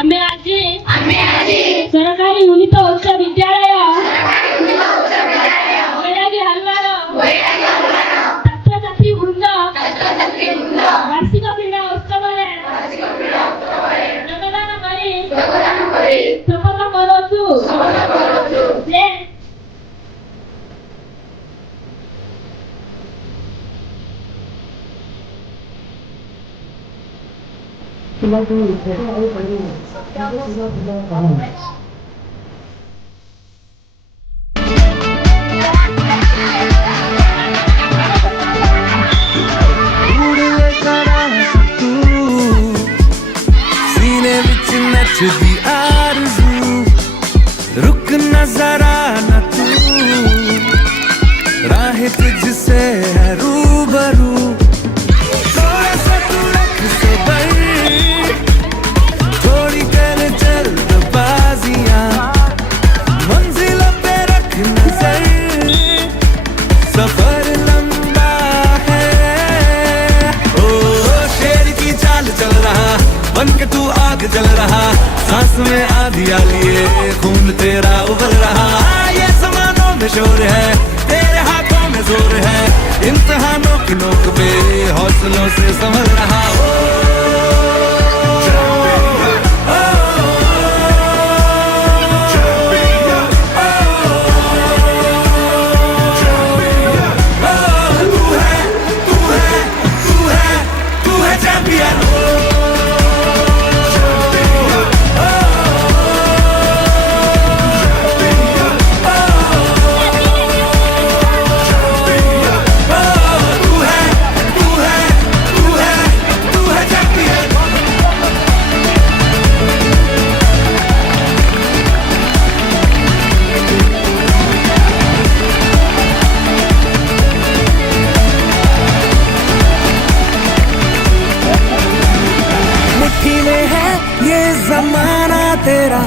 आम्ही आजी सरकारी उन्नीत उच्च विद्यालय वैरागी हलवार ছাত্রছাত্রী বৃন্দ বার্ষিক ক্রীড়া উৎসবরে যোগদান করে শপথ করছু যে नचदी आरज़ू रुक न जरा न तू राह तुझसे है रूबरू थोड़ा सा तू रख सबर थोड़ी कर जल्दबाजियां मंजिल पे रख नजर सफर लंबा है ओ शेर की चाल चल रहा बन के तू आग जल रहा सांस में आधिया लिए खून तेरा उबल रहा ये ज़मानों में शोर है तेरे हाथों में जोर है इम्तिहानों की नोक पे हौसलों से संभल रहा तू है चैंपियन मुट्ठी में है ये ज़माना तेरा